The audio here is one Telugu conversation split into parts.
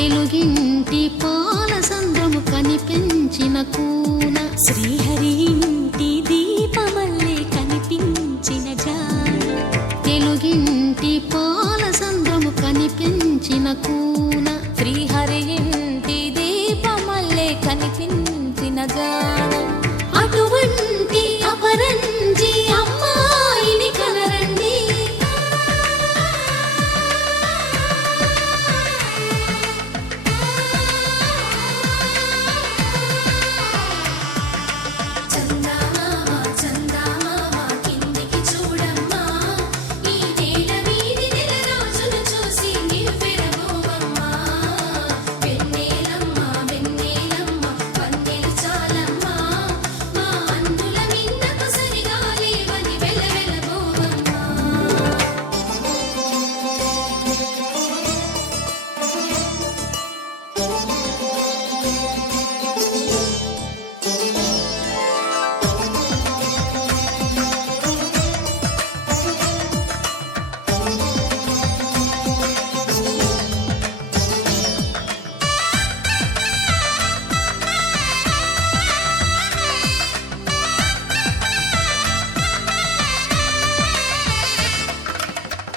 తెలుగింటి పాల సంద్రము కనిపించిన కూన శ్రీహరి ఇంటి దీపమల్లే కనిపించిన జాన తెలుగింటి పాల సంద్రము కనిపించిన కూన శ్రీహరి ఇంటి దీపమల్లే కనిపించిన జాన అటువంటి అపరంజి అమ్మాయిని కనరండి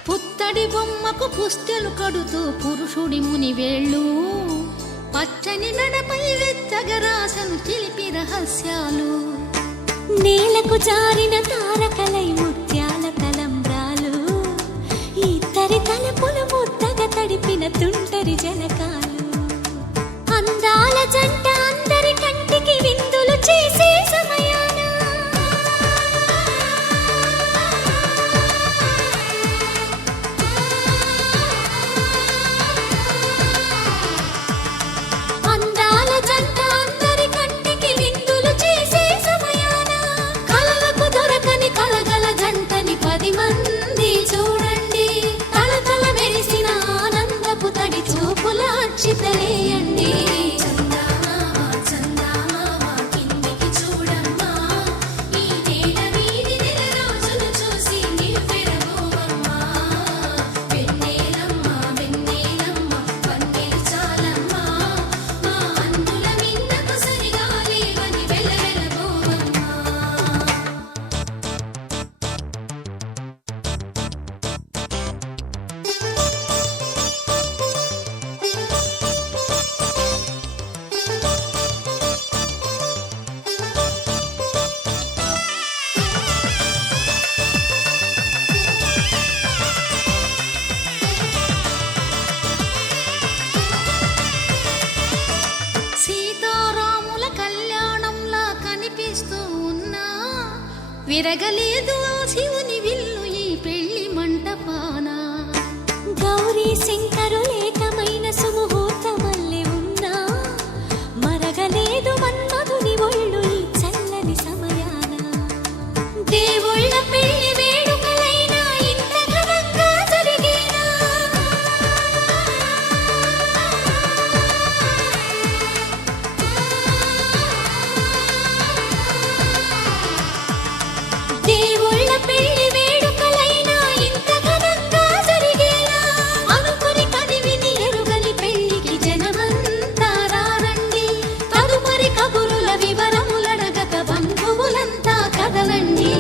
పుత్తడి బొమ్మకు పుస్తెలు కడుతూ పురుషుడి ముని వేళ్ళు పచ్చని నడపై వెచ్చగరాసను చిలిపి రహస్యాలు నేలకు జారిన తారకలై ముత్యాల తలంబ్రాలు ఇద్దరి తలపులు ముద్దగా తడిపిన తుంటరి జలకాలు అందాల జంట అందరి కంటికి విందులు చేసే సమయాన అందాల జంట అందరి కంటికి విందులు చేసే సమయాన కలలకు దొరకని కలగల జంటని 10 మంది చూడండి తలతల మెరిసిన ఆనందపు తడి చూపుల అక్షితలేయండి సీతారాముల కళ్యాణంలా కనిపిస్తూ ఉన్నా విరగలేదు ఆ శివుని విల్లు ఈ పెళ్లి మంటపాన గౌరీ శంకరులేకమైన సుముహూర్తమల్లె ఉన్నా మరగలేదు మన్మధుని ఒళ్ళు ఈ చల్లని సమయాన దేవుళ్ళ పెళ్లి వేడుకలైనా ఇంత ఘనంగా జరిగేనా దేవుళ్ళ పెళ్లి వేడుకలైనా ఇంత ఘనంగా జరిగేనా అనుకుని కదివిని ఎరుగని పెళ్లికి జనమంతా రారండి తదుపరి కబురుల వివరములడగక బంధువులంతా కదలండి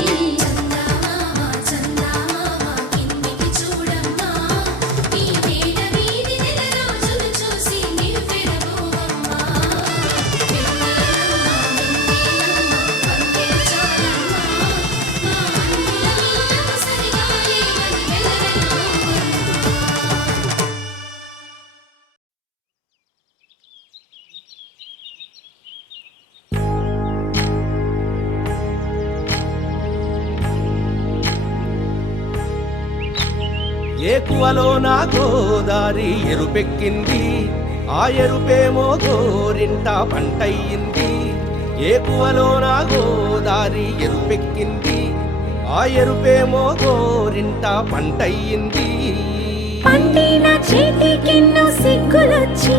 ఏకువలో నా గోదారి ఎరుపెక్కింది ఆ ఎరుపేమో గోరింట పంటయ్యింది ఏకువలో నా గోదారి ఎరుపెక్కింది ఆ ఎరుపేమో గోరింట పంటయ్యింది పండిన చేతికెన్నో సిగ్గులొచ్చి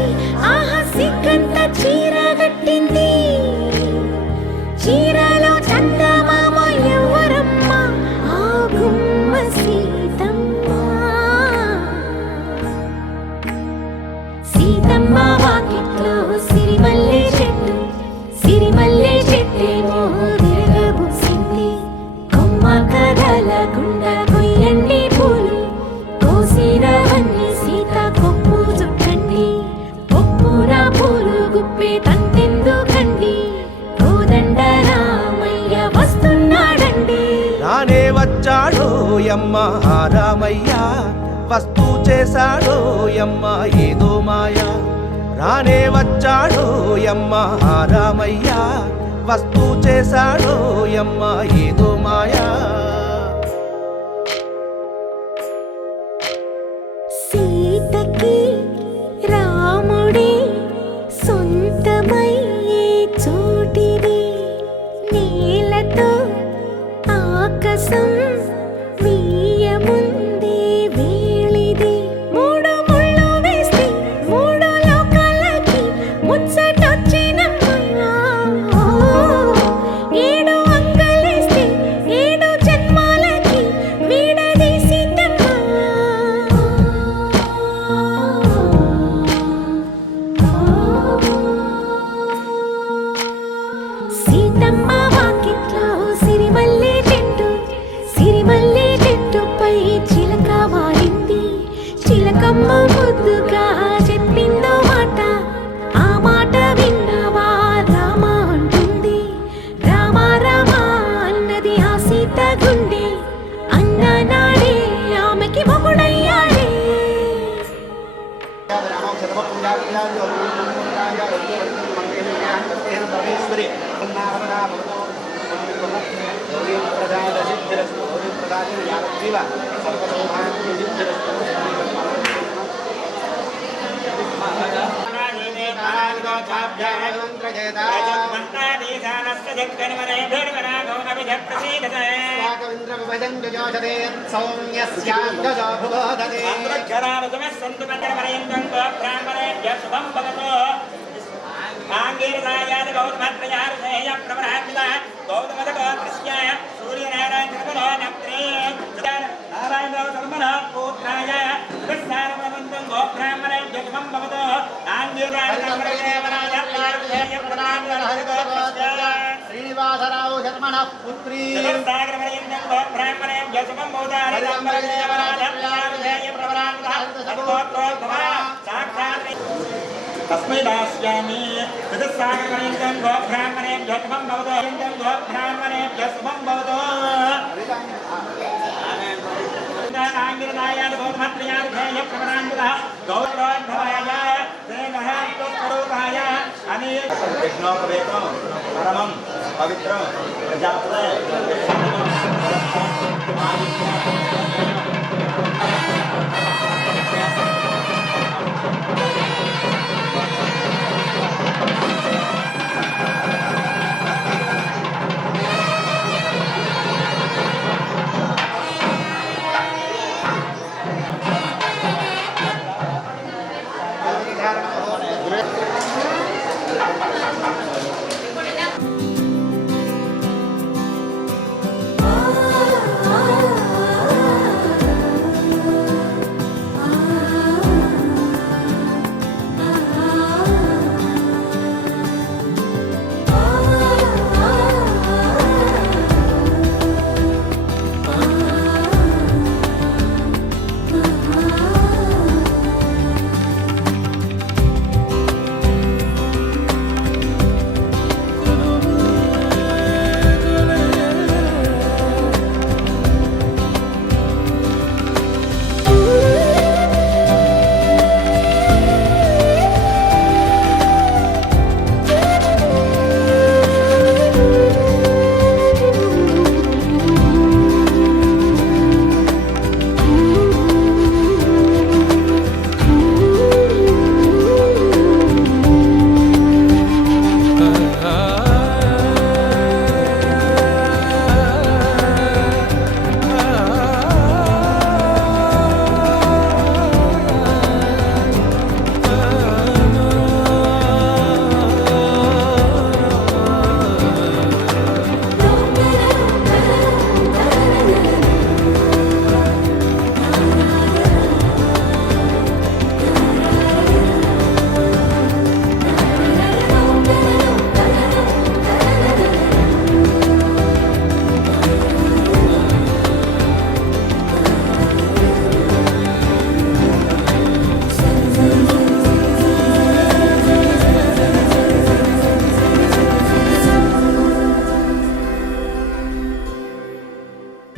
ఆహా సిగ్గంత చీర కట్టింది చీరలో చందమామ ఎవరమ్మ ఆ గుమ్మ సీతమ్మ సీతమ్మ వచ్చాడో యమ్మ ఆ రామయ్య, వస్తూ చేశాడో యమ్మ ఏదో మాయా. రానే వచ్చాడో యమ్మ ఆ రామయ్య, వస్తూ చేశాడో యమ్మ ఏదో మాయా. సీతకి రాముడే సొంతమయ్యే చోటిది, నేలతో ఆకాశం వీయముందే వేళిది. మూడు ముళ్ళు వేస్తే మూడు లోకాలకి ముచ్చటొచ్చినమ్మా. ఏడు అంగలేస్తే ఏడు జన్మాలకి వీడదీసిద్దమ్మా. సీతమ్మ వాకిట్లో సిరిమల్లె చెట్టు, సిరిమల్లె చెట్టుపై చిలక వాలింది. చిలకమ్మ ముద్దుగా చెప్పిందో మాట, ఆ మాట విన్నవా రామ అంటుంది. రామ రామ అన్నది ఆ సీత గుండె, అన్ననాడే ఆమెకి మొగుడయ్యాడే. శ్రీనివాసరావు శర్మణ పుత్రీ తస్మై దాస్యామి చతుస్సాగరపర్యంతం గోబ్రాహ్మణేభ్యో శుభం భవతు గోబ్రాహ్మణేభ్యో శుభం భవతు ఆంగిరదాయాద గౌతమత్రయార్థేయ ప్రవరాన్వితః గౌరవోద్భవాయ దేవహస్తస్వరూపాయ అనేక యజ్ఞోపవేతం పరమం పవిత్రం ప్రజాపతే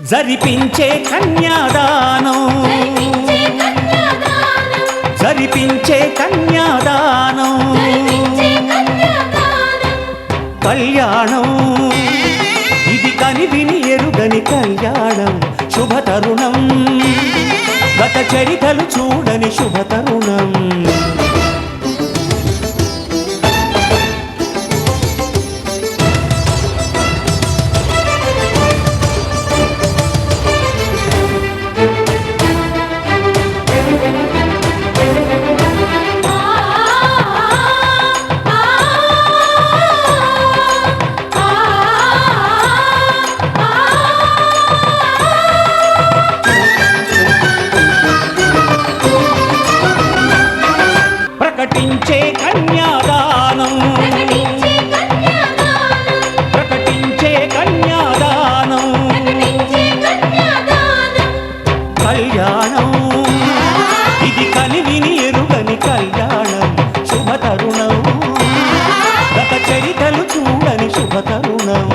జరిపించే కన్యాదానం జరిపించే కన్యాదానం కళ్యాణం ఇది కని విని ఎరుగని కళ్యాణం శుభతరుణం గత చరితలు చూడని శుభతరుణం ప్రకటించే కన్యాదానం ప్రకటించే కన్యాదానం కళ్యాణం ఇది కని విని ఎరుగని కళ్యాణం శుభతరుణం గత చరితలు చూడని శుభతరుణం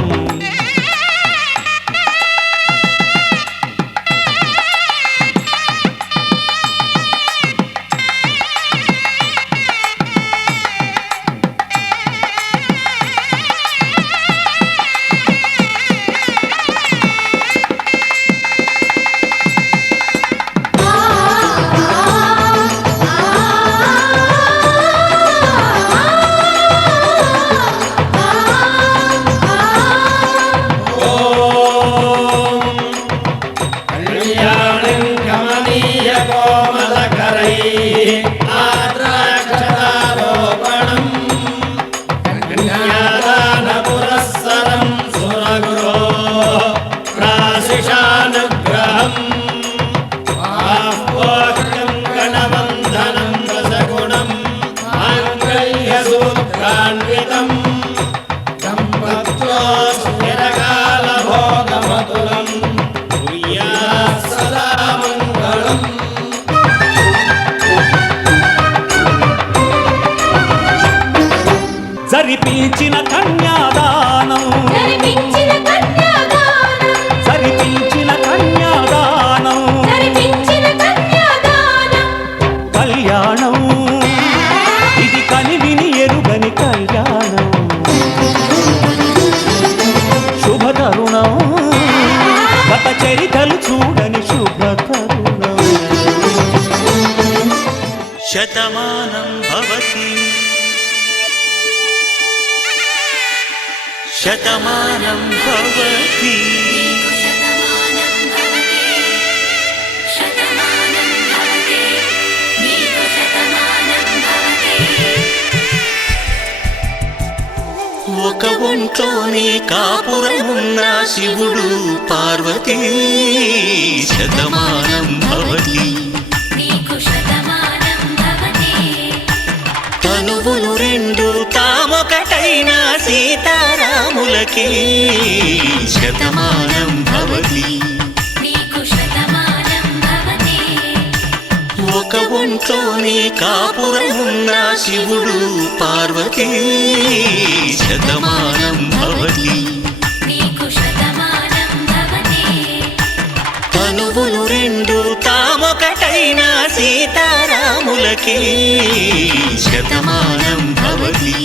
జరిపించిన కన్యాదానం జరిపించిన కన్యాదానం కళ్యాణం ఇది కని విని ఎరుగని కళ్యాణం శుభతరుణం గత చరితలు చూడని శుభతరుణం శతమానం భవతి శతమానం భవతి ఒక ఒంట్లోనే కాపురమున్న శివుడు పార్వతీ శతమానం భవతి తనువులు రెండు తామొకటైన సీతారాములకి శతమానం భవతి ఒక ఒంట్లోనే కాపురమున్న శివుడు పార్వతీ శతమానం భవతి తనువులు రెండు తామొకటైన సీతారాములకి శతమానం భవతి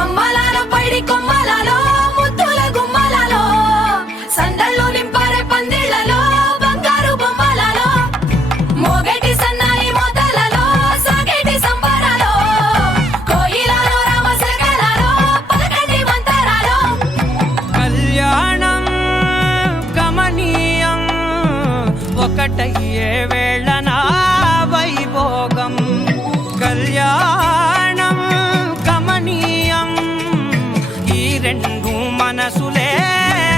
అమ్మలాలో పైడి కొమ్మలలో ముద్దుల గుమ్మలలో సందళ్ళు నింపారే పందిళ్లలో బంగారు బొమ్మలలో మోగేటి సన్నాయి మోతలలో సాగేటి సంబరాలో కోయిలలో రామశకలలో పలకండి మంతరాలో కళ్యాణం గమనీయం ఒకటయ్యే వేళ నా వైభోగం కళ్యాణం గమనీయం ఈ రెండు మనసులే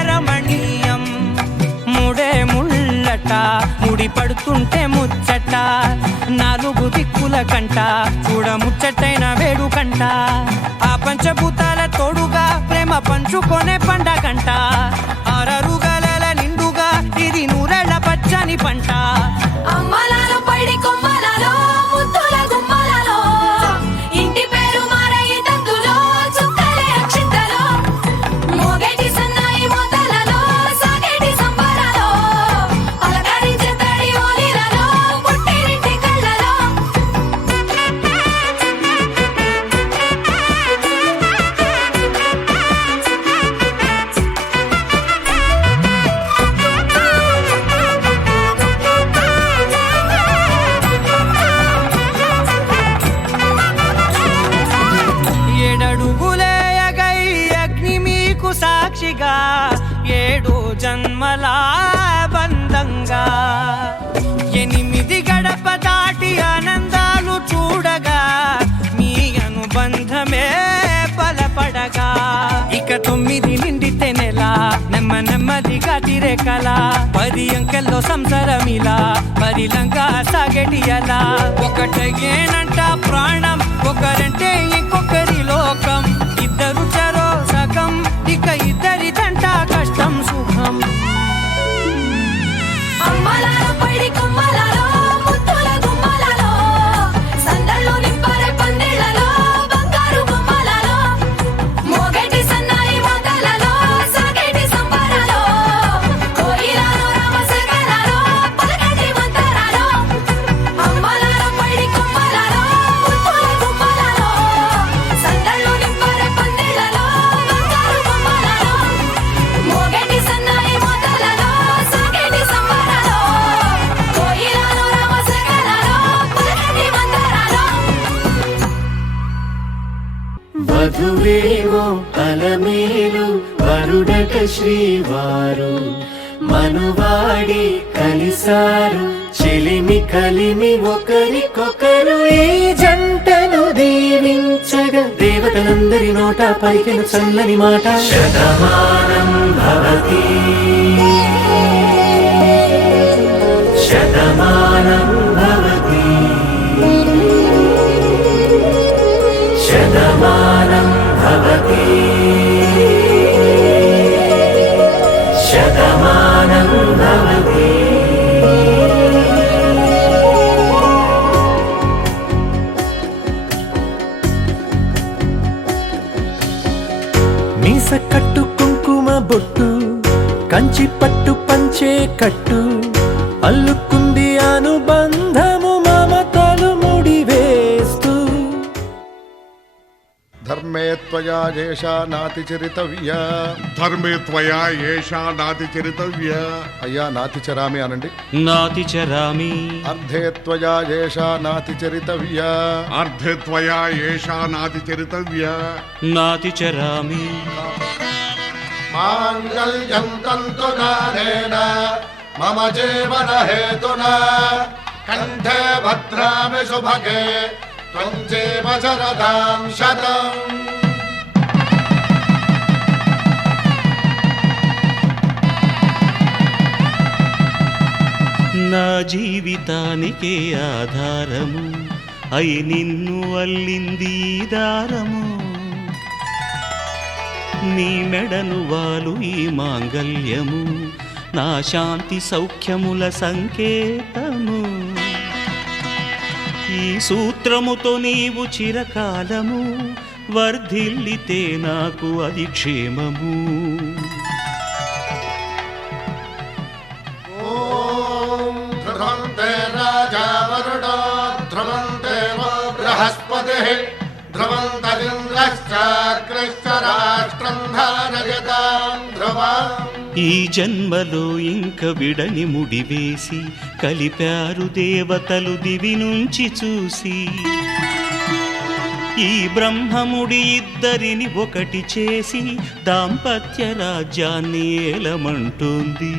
రమణీయం ముడే ముళ్ళట ముడి పడుతుంటే ముచ్చట నాలుగు దిక్కుల కంట చూడ ముచ్చటైన వేడుకంట ఆ పంచభూతాల తోడుగా ప్రేమ పంచుకొనే పండగంట ఆరరుగల నిండుగా ఇది నూరెళ్ళ పచ్చని పంట అమ్మలాలో పైడి కొమ్మలలో ముద్దుల గుమ్మలలో ఇంటి పేరు మారయి తందులో చుక్కలే అక్షింతలో మోగేటి సన్నాయి మోతలలో సాగేటి సంబరాలో పలకరించే తడి ఓలిలలో పుట్టినింటి కళ్ళలో ఏడడుగులేయగై అగ్ని మీకు సాక్షిగా ఏడు జన్మల బంధంగా ఎనిమిది గడప దాటి ఆనందాలు చూడగా మీ అనుబంధమే బలపడగా ఇక 9 నిండితే నెల నెమ్మదిగా తిరే కల 10 అంకెల్లో సంసారమిలా పరిలంగా సాగేటి అలా ఒకటేనంట ప్రాణం ఒకరంటే ఇంకొకరి లోకం ఇద్దరు చరో సగం ఇక ఇద్దరిదంట కష్టం సుఖం అమ్మలాలో పైడి కొమ్మలలో ముద్దుల గుమ్మలలో సందళ్ళు నింపారే పందిళ్లలో బంగారు బొమ్మలలో మోగేటి సన్నాయి మోతలలో సాగేటి సంబరాలో కోయిలలో రామశకలలో పలకండి మంతరాలో అమ్మలాలో పైడి కొమ్మలలో ముద్దుల గుమ్మలలో సందళ్ళు నింపారే పందిళ్లలో బంగారు బొమ్మలలో మోగేటి సన్నాయి మోతలలో సాగేటి సంబరాలో కోయిలలో రామశకలలో పలకండి మంతరాలో వధువేమో అలమేలు వరుడట శ్రీవారు మనువాడి కలిసారు చెలిమి కలిమి ఒకరికొకరు ఈ జంటను దీవించగా దేవతలందరి నోట పలికిన చల్లని మాట శతమానం భవతి శతమానం భవతి శతమానం భవతి శతమానం భవతి మీస కట్టు కుంకుమ బొట్టు కంచి పట్టు పంచే కట్టు అల్లుకుంది అనుబంధము మమతలు ముడివేస్తూ ధర్మే త్వయా ఏషా నాతి చరితవ్య ధర్మే త్వయా ఏషా నాతి చరితవ్య అయ్యా నాతి చరామి అనండి నాతి చరామి అర్ధే త్వయా ఏషా నాతి చరితవ్య అర్ధే త్వయా ఏషా నాతి చరితవ్య నాతి చరామి మాంగళ్యం తంతునానేన మమ జీవన హేతునా కంఠే భద్రామి శుభగే త్వం జీవ శరదాం శతం నా జీవితానికే ఆధారము అయి నిన్ను అల్లింది ఈ దారము నీ మెడను వాలు ఈ మాంగల్యము నా శాంతి సౌఖ్యముల సంకేతము ఈ సూత్రముతో నీవు చిరకాలము వర్ధిల్లితే నాకు అది క్షేమము ధ్రువంతే రాజా వరుడో ధ్రువంతే బృహస్పతి ధ్రువంతరింద్రశ్చ పశ్చాత్కృష్ట రాష్ట్రం ధారయతాం ధ్రువా. ఈ జన్మలో ఇంక విడని ముడివేసి కలిపారు దేవతలు దివి నుంచి చూసి. ఈ బ్రహ్మముడి ఇద్దరిని ఒకటి చేసి దాంపత్య రాజ్యాన్ని ఏలమంటోంది.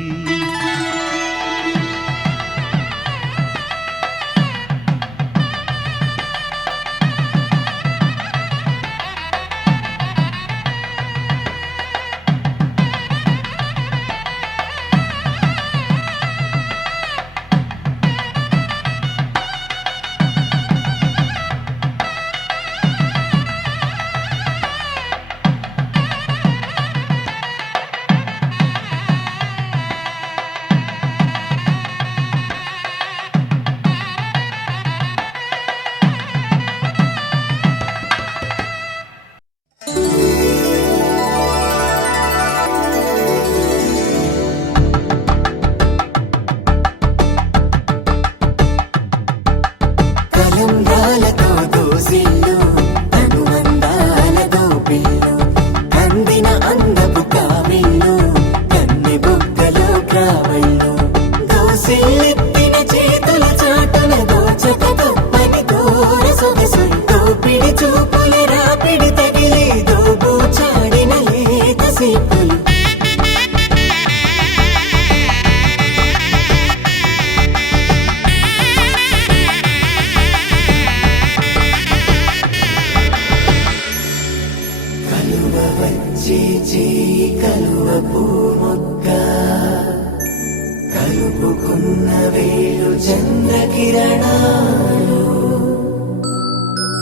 కలుపుకున్న వేలు చంద్రకిరణాలు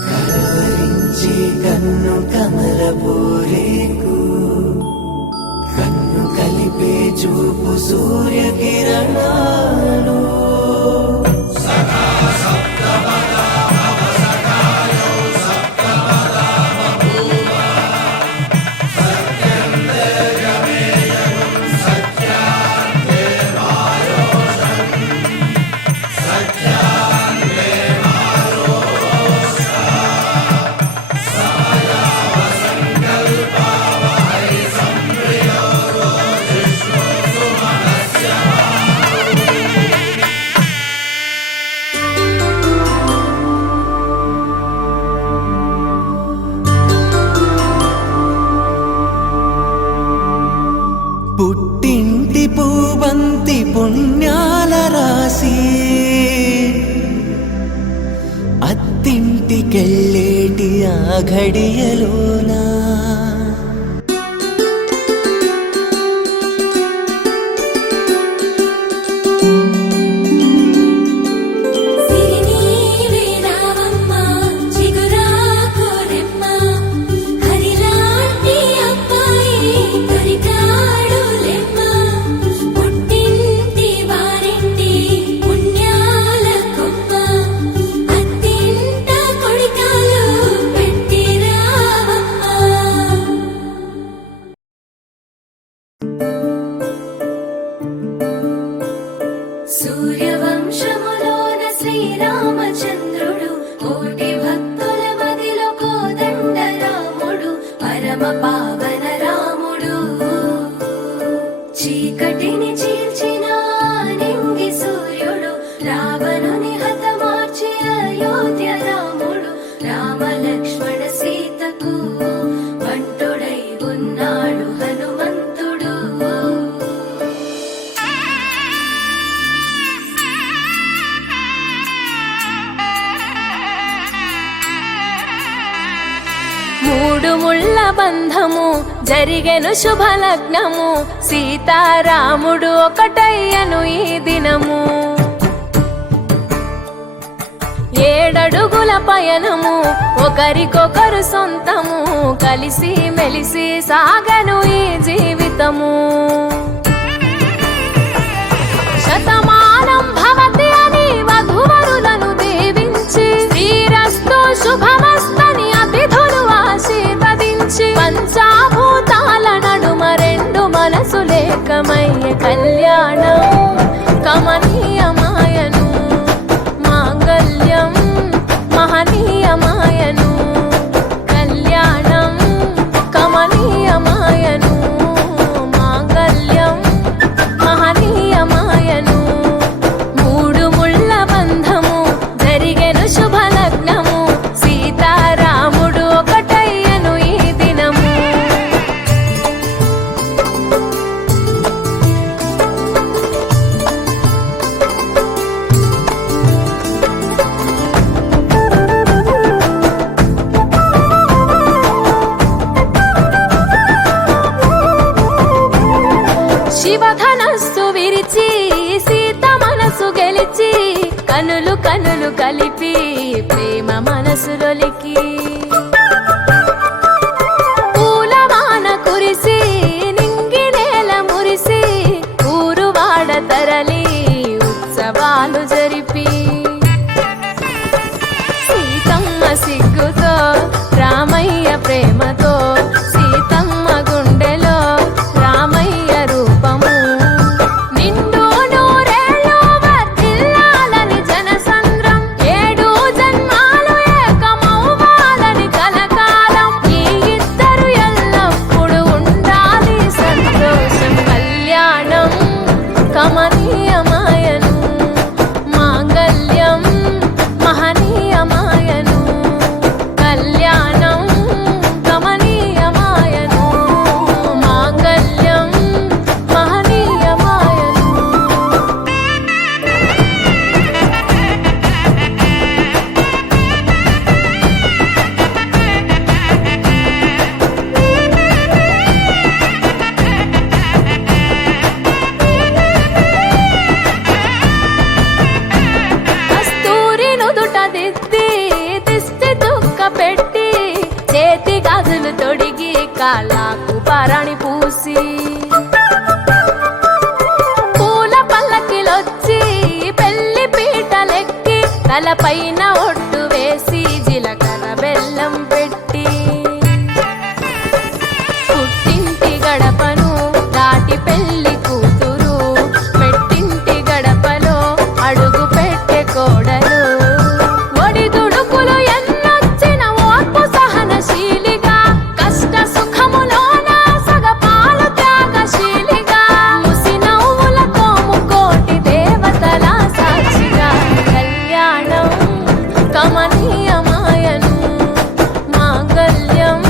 కలవరించి కన్ను కమలపోరేకు కన్ను కలిపే చూపు సూర్యకిరణాలు పుట్టింటి పూబంతి పుణ్యాల రాసి అత్తింటికెళ్ళేటి ఆ ఘడియలోనా సూర్యవంశములోన శ్రీరామచంద్రుడు కోటి భక్తుల మదిలో కోదండ రాముడు పరమ పావన రాముడు చీకటిని చీల్చిన నింగి సూర్యుడు రావణుని హతమార్చి అయోధ్య రాముడు రామ లక్ష్మణ సీతకు వంటుడై ఉన్నాడు హనుమంతుడు మూడు ముళ్ళ బంధము జరిగెను శుభలగ్నము సీతారాముడు ఒకటయ్యను ఈ దినము 7 అడుగుల పయనము ఒకరికొకరు సొంతము కలిసి మెలిసి సాగను ఈ జీవితము శతమానం భవతి అని వధువరులను దీవించి శ్రీరస్తు శుభమస్తని అతిథులు ఆశీర్వదించి పంచాభూతాల నడుమ 2 మనసులేకమయ్య కళ్యాణం కమనీయమాయను మాంగళ్యం మహనీయమాయను కళ్యాణం శివధనస్సు విరిచి సీత మనసు గెలిచి కనులు కనులు కలిపి ప్రేమ మనసులొలికి పూలవాన కురిసి నింగి నేల మురిసి ఊరువాడ తరలి ఉత్సవాలు జరిపి సీతమ్మ సిగ్గుతో రామయ్య ప్రేమతో సీతమ్మ గుండెలో రామయ్య రూపము నిండు నూరేళ్ళు వర్ధిల్లాలని జనసంద్రం 7 జన్మాలు ఏకమవ్వాలని కలకాలం ఈ ఇద్దరు ఎల్లప్పుడూ ఉండాలి సంతోషం కళ్యాణం కమనీయమాయను మాంగళ్యం మహనీయమాయను కళ్యాణం కమనీయమాయను మాంగళ్యం మహనీయమాయను కస్తూరి నుదుట దిద్ది దిష్టి దుక్క పెట్టి చేతి గాజులు తొడిగి కాళ్ళకు పారాణి పూసి పూల పల్లకిలొచ్చి పెళ్లి పీటలెక్కి తలపైన ఒట్టు వేసి జీలకర్ర బెల్లం పెట్టి పుట్టింటి గడపను దాటి పెళ్లి కూతురు మెట్టింటి గడపలో అడుగు పెట్టే కోడలు ఒడిదుడుకులు ఎన్నొచ్చిన ఓర్పు సహనశీలిగా కష్ట సుఖములోన సగపాలు త్యాగశీలిగా ముసి నవ్వులతో ముకోటి దేవతల సాక్షిగా కళ్యాణం కమనీయమాయను మాంగళ్యం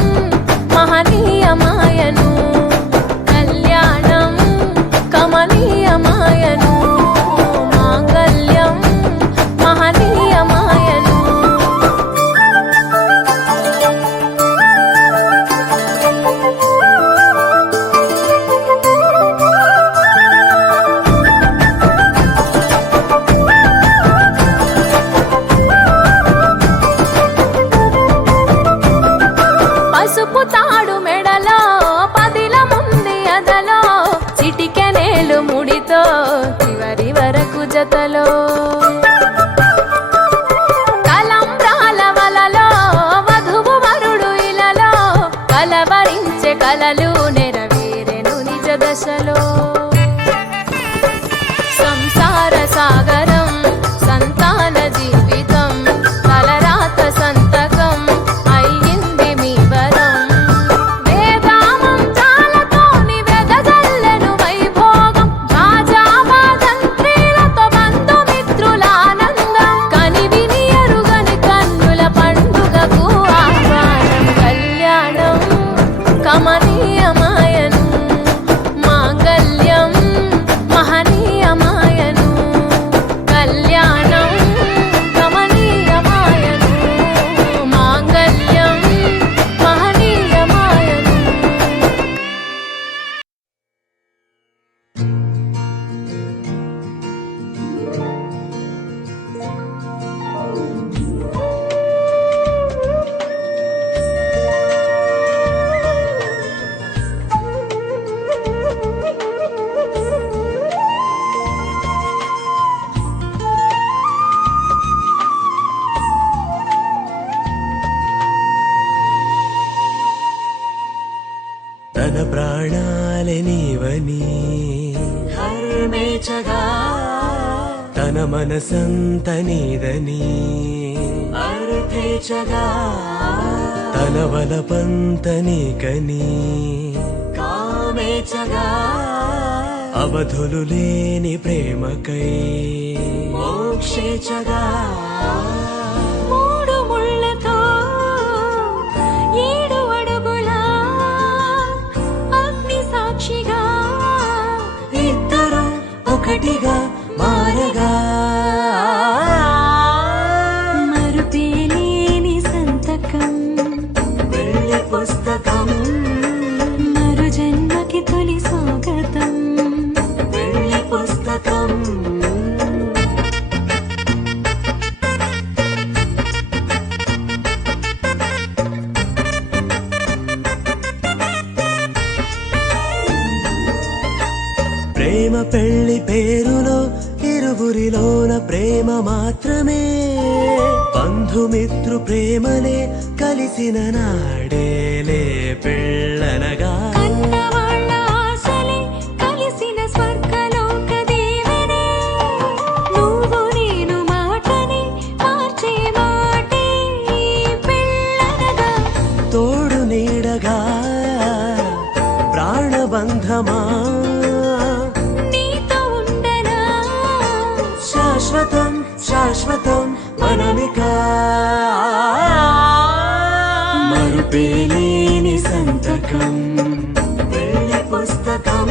మహనీయమాయను కళ్యాణం కమనీయమాయను మాంగళ్యం మహనీయమాయను పసుపు తాడు మెడలో పదిల ముంది అదలో చిటికెనేలు ముడితో చివరి వరకు జతలో కలంబ్రాల వలలో వధువు వరుడు ఇలలో కలవరించే కలలు నెరవేరెను నిజ దశలో సంసార సాగరం సంతాన జీవితం తలరాత సంతకం అయ్యింది మీ వరం వేదామం చాలతోని వెదజల్లెను వైభోగం రాజావాదంత్రీలతో బంధుమిత్రుల ఆనందం కనివిని ఎరుగని కన్నుల పండుగకు ఆహ్వానం కళ్యాణం కమనీయమాయను మాంగళ్యం మహనీయమాయను కళ్యాణం కమనీయమాయను మాంగళ్యం మహనీయమాయను తన ప్రాణాలే నీవని హర్మేచగా తన మనసంత నీదని అర్థేచగా తన వలపంత నీకని కామేచగా అవధులు లేని ప్రేమకై మోక్షేచగా మూడు ముళ్ళతో 7 అడుగుల అగ్ని సాక్షిగా ఇద్దరు ఒకటిగా మారగా మరుపేలేని సంతకం వెళ్ళి పుస్తకం మరు జన్మకి తొలి స్వాగతం ప్రేమ పెళ్లి పేరులో ఇరువురిలోన ప్రేమ మాత్రమే బంధుమిత్రు ప్రేమలే కలిసిన నాడేలే పెళ్ళనగా కన్నవాళ్ళ ఆశలే కలిసిన స్వర్గలోక దీవెనే నువ్వు నేను మాటని మార్చే మాటే పెళ్ళనగా తోడు నీడగా ప్రాణబంధమా నీతో ఉండనా శాశ్వతం శాశ్వతం మనమిక మరుపేలేని సంతకం పెళ్లి పుస్తకం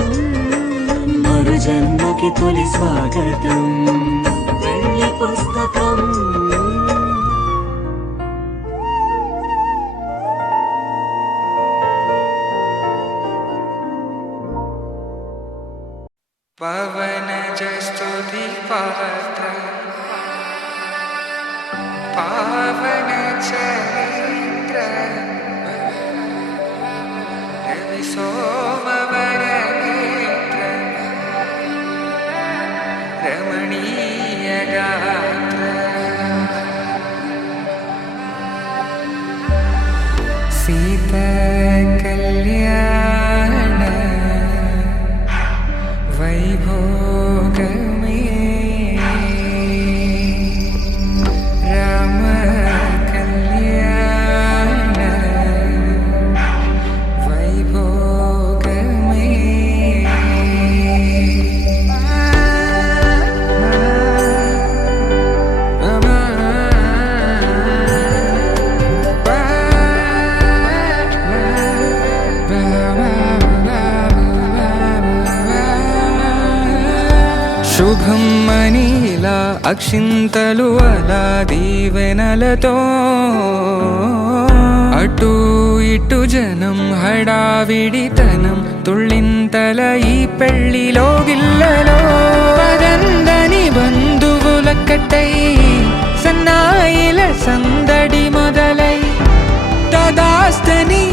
మరు జన్మకి తొలి స్వాగతం పెళ్లి పుస్తకం पवनजस्तुति पात्र पावन चरित्र रवि सोमवर नेत्र रमणीय गात्र सीता कल्याण वैभोगमे राम कल्याण वैभोगमे శుభం మనీలా అక్షింతలు అలా దీవెనలతో అటు ఇటు జనం హడావిడితనం తుళ్ళింతల ఈ పెళ్లిలో గిల్లలో పదందని బంధువులక్కటై సన్నాయిల సందడి మొదలై తదాస్తని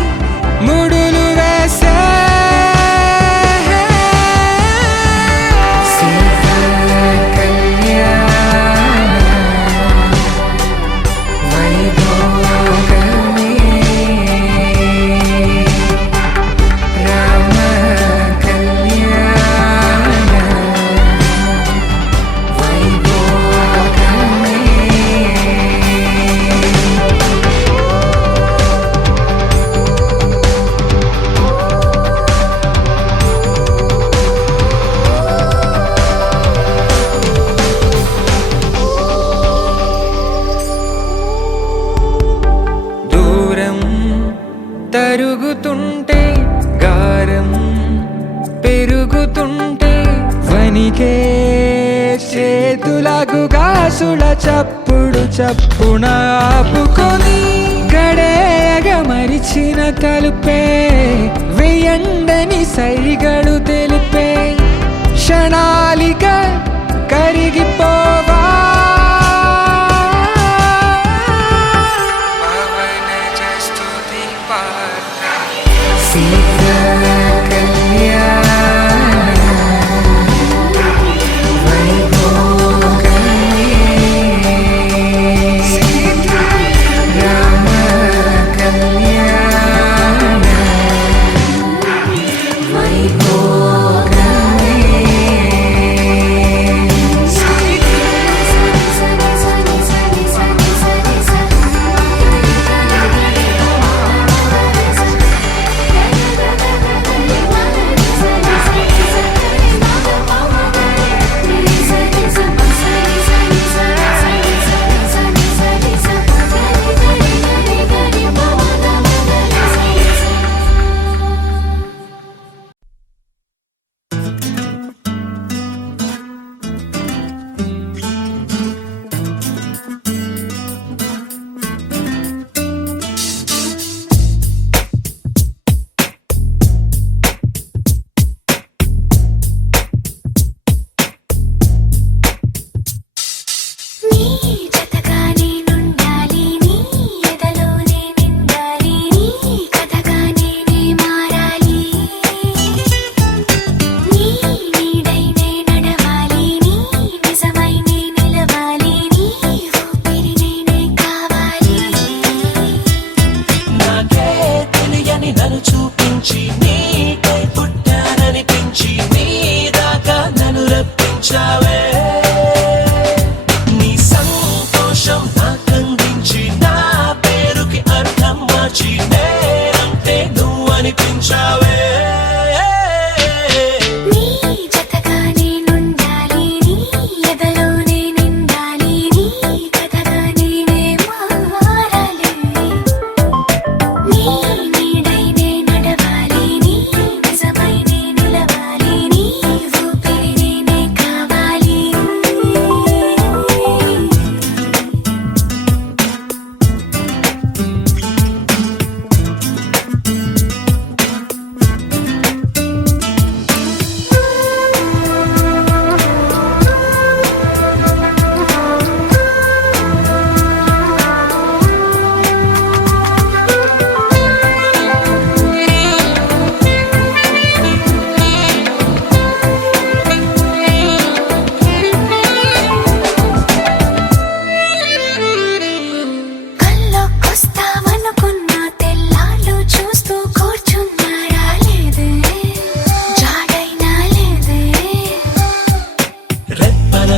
ముడులు వేసే తరుగుతుంటే గారం పెరుగుతుంటే వనికే చేతులకు గాసుల చప్పుడు చప్పున ఆపుకొని గడేయగ మరిచిన తలుపే వెయ్యండని సైగడు తెలిపే క్షణాలిక కరిగిపోవా నాకే తెలియని నన్ను చూపించి నీకై పుట్టాననిపించి నీ దాకా నన్ను రప్పించావే నీ సంతోషం నాకందించి నా పేరుకి అర్థం మార్చి నేనంటే నువ్వు అనిపించావే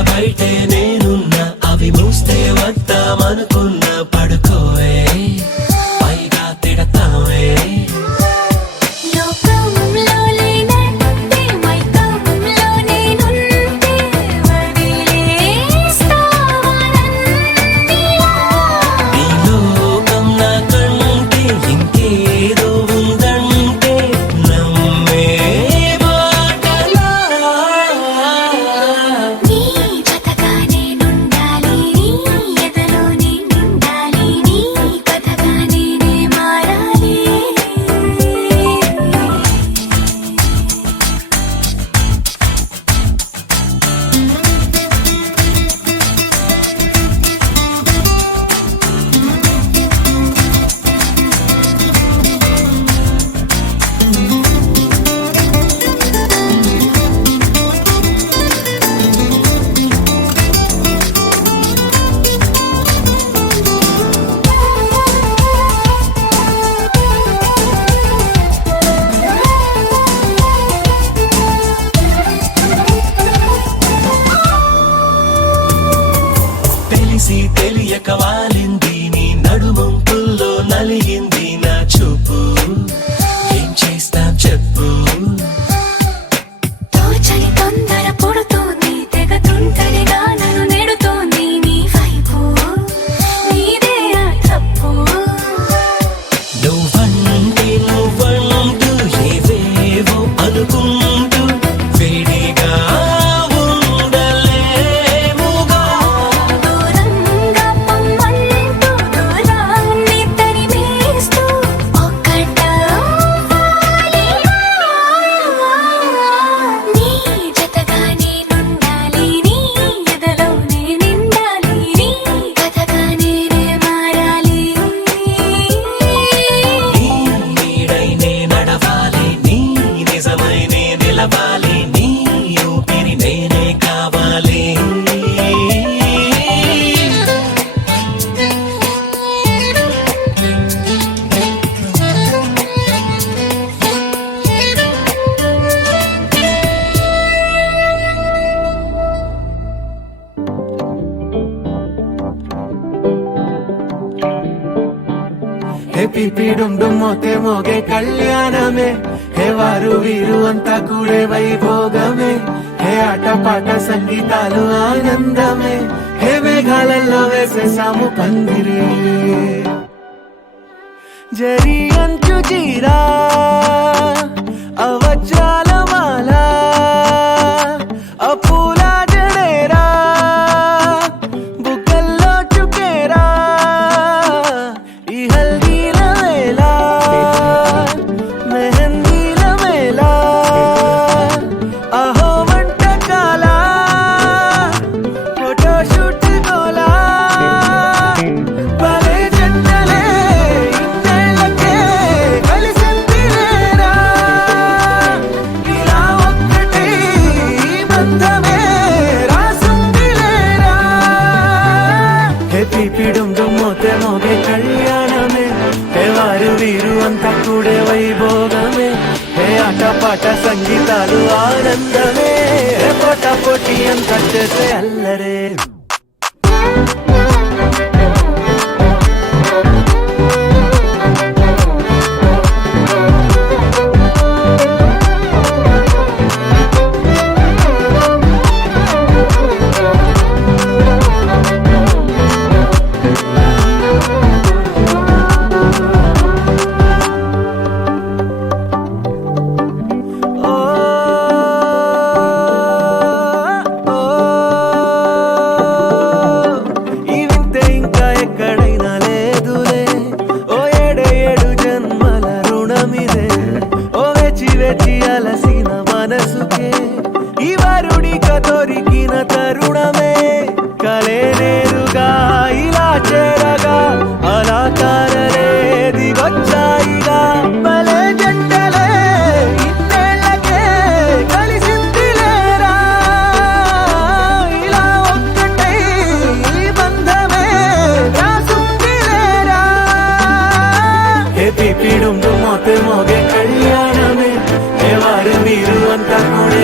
బయటే నేనున్నా అవి మూస్తే వద్దామనుకున్నా పడుకోవే పైగా తిడతావే ఈ లోకం నాకంటే ఇంకేదో ఉందంటే నమ్మే తెలియక వాలింది నీ నడుమంపుల్లో నలిగింది నా చూపు ఏం చేస్తాం చెప్పు తోచని తొందర పుడుతోంది తెగ తుంటరిగా నన్ను నెడుతోంది నీ వైపు నీదే ఆ తప్పు నువ్వంటూ ఏవేవో అనుకుంటూ వేడిగా హే పిపి డుమ్ డుమ్ మోతే మోగే కళ్యాణమే హే వారు వీరు అంతా కూడే వైభోగమే హే ఆటపాట సంగీతాలు ఆనందమే హే మేఘాలలో వేసేసాము పందిరి జరి అంచు జీరా అవజ్రాల మాల అపూల జడేరా బుగ్గల్లో చుకేరా ఈ హల్దీల వేళ మెహందీల మేళ అహో వంటకాల ఫోటోషూట్ గోలా భలే జంటలే ఇన్నేళ్ళకే కలిసింది లేరా అంతా కూడే వైభోగమే ఆటపాట సంగీతాలు ఆనందమే పోటా పోటీ అంతా చేసే అల్లరే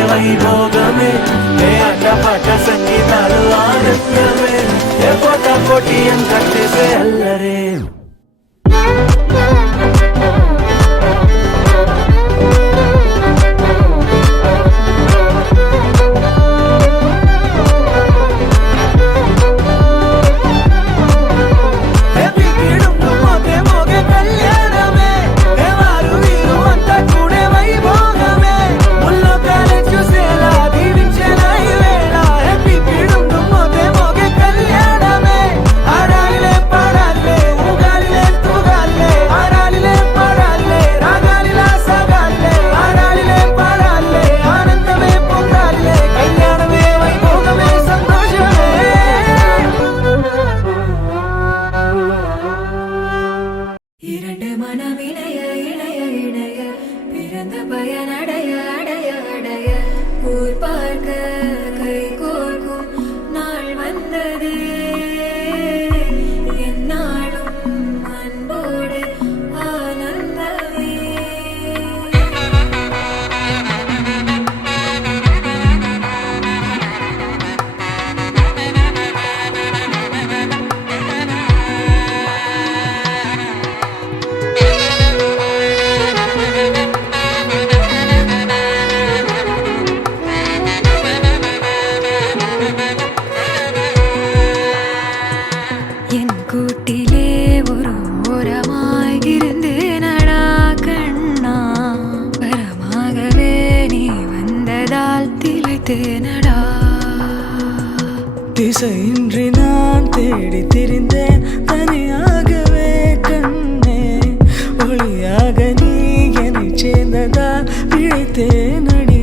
వైభోగమే ఆటపాట సంగీతాలు ఆనందమే పోటా పోటీ అంతా చేసే అల్లరే திசையின்றி நான் தேடி திரிந்தேன் தனியாகவே கண்ணே ஒளியாக நீ என்னை சேர்ந்ததா பிழைத்தேன் அடி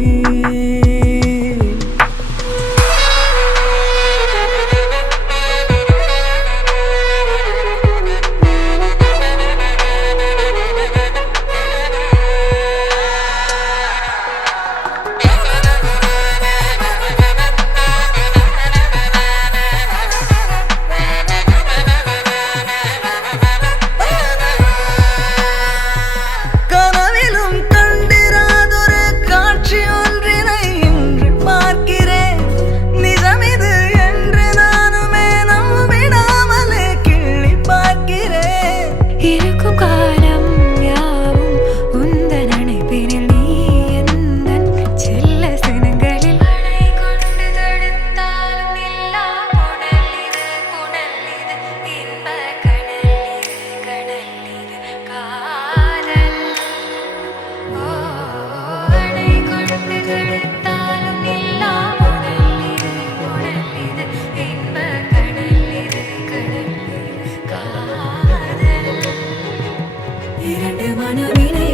இரண்டு மனவினை